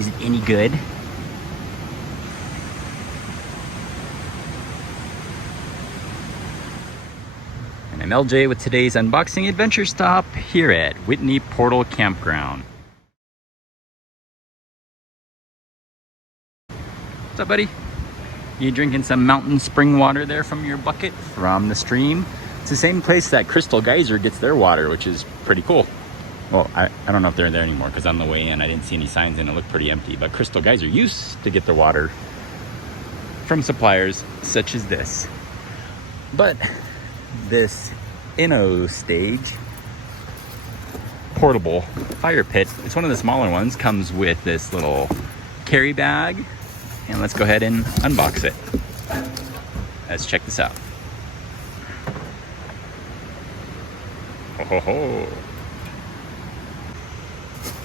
Is it any good? And I'm LJ with today's unboxing adventure stop here at Whitney Portal Campground. What's up, buddy? You drinking some mountain spring water there from your bucket from the stream? It's the same place that Crystal Geyser gets their water, which is pretty cool. Well, I don't know if they're there anymore because on the way in I didn't see any signs and it looked pretty empty. But Crystal Geyser used to get their water from suppliers such as this. But this INNO stage portable fire pit, it's one of the smaller ones, comes with this little carry bag. And let's go ahead and unbox it. Let's check this out. Ho ho ho.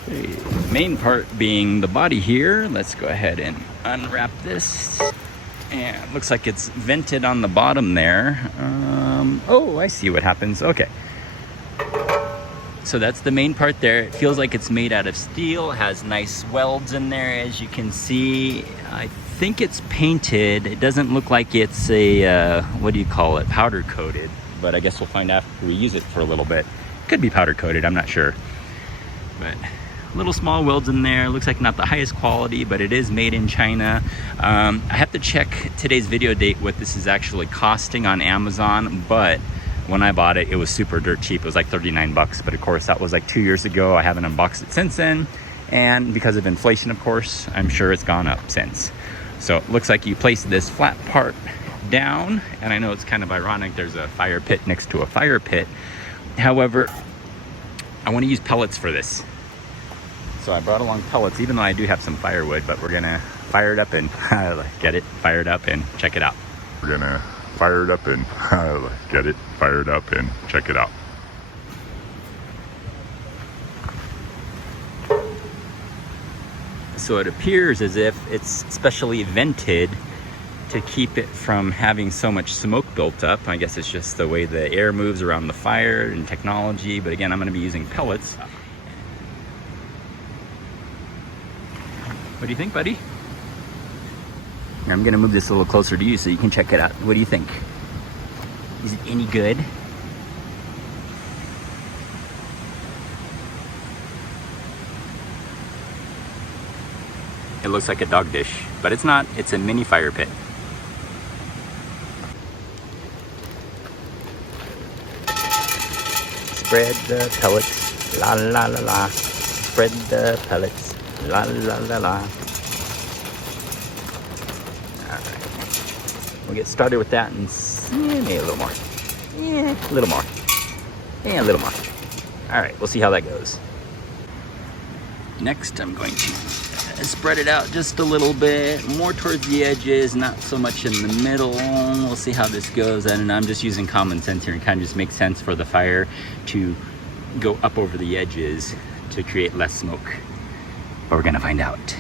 Okay, the main part being the body here. Let's go ahead and unwrap this. And it looks like it's vented on the bottom there. Oh, I see what happens. Okay. So that's the main part there. It feels like it's made out of steel. It has nice welds in there, as you can see. I think it's painted. It doesn't look like it's a, what do you call it, powder coated. But I guess we'll find out after we use it for a little bit. Could be powder coated, I'm not sure. But little small welds in there. Looks like not the highest quality, but it is made in China. I have to check today's video date what this is actually costing on Amazon, but when I bought it, it was super dirt cheap. It was like 39 bucks, but of course that was like 2 years ago. I haven't unboxed it since then. And because of inflation, of course, I'm sure it's gone up since. So it looks like you place this flat part down, and I know it's kind of ironic. There's a fire pit next to a fire pit. However, I want to use pellets for this. So I brought along pellets, even though I do have some firewood, but we're gonna fire it up and get it fired up and check it out. We're gonna fire it up and get it fired up and check it out. So it appears as if it's specially vented to keep it from having so much smoke built up. I guess it's just the way the air moves around the fire and technology, but again, I'm gonna be using pellets. What do you think, buddy? I'm gonna move this a little closer to you so you can check it out. What do you think? Is it any good? It looks like a dog dish, but it's not. It's a mini fire pit. Spread the pellets, la la la la. Spread the pellets, la la la la. We'll get started with that and maybe a little more. Yeah, a little more. Yeah, a little more. All right, we'll see how that goes. Next, I'm going to spread it out just a little bit, more towards the edges, not so much in the middle. We'll see how this goes. And I'm just using common sense here and kind of just makes sense for the fire to go up over the edges to create less smoke. But we're gonna find out.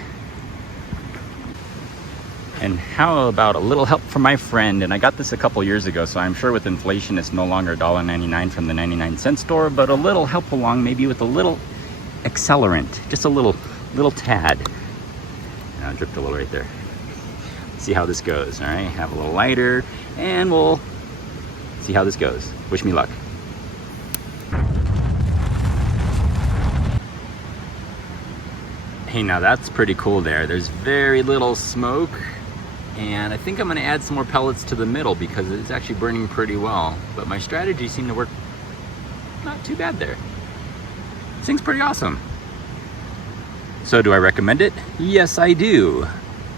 And how about a little help from my friend? And I got this a couple years ago, so I'm sure with inflation it's no longer $1.99 from the 99-cent store, but a little help along, maybe with a little accelerant, just a little tad. I dripped a little right there. See how this goes, all right? Have a little lighter, and we'll see how this goes. Wish me luck. Hey, now that's pretty cool there. There's very little smoke, and I think I'm gonna add some more pellets to the middle because it's actually burning pretty well. But my strategy seemed to work not too bad there. This thing's pretty awesome. So do I recommend it? Yes, I do.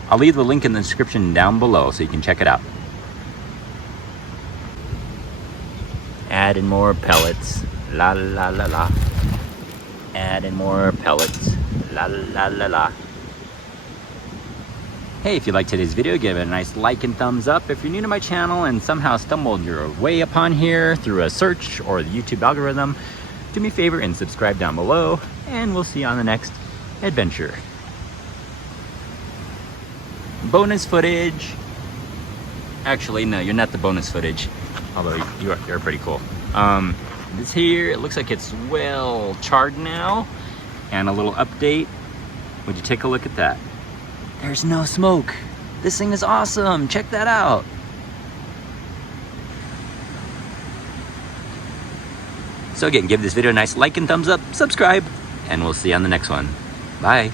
I'll leave the link in the description down below so you can check it out. Add in more pellets, la la la la. Add in more pellets, la la la la. Hey, if you liked today's video, give it a nice like and thumbs up. If you're new to my channel and somehow stumbled your way upon here through a search or the YouTube algorithm, do me a favor and subscribe down below, and we'll see you on the next adventure. Bonus footage. Actually, no, you're not the bonus footage, although you're pretty cool. This here, it looks like it's well charred now, and a little update. Would you take a look at that? There's no smoke. This thing is awesome. Check that out. So again, give this video a nice like and thumbs up, subscribe, and we'll see you on the next one. Bye.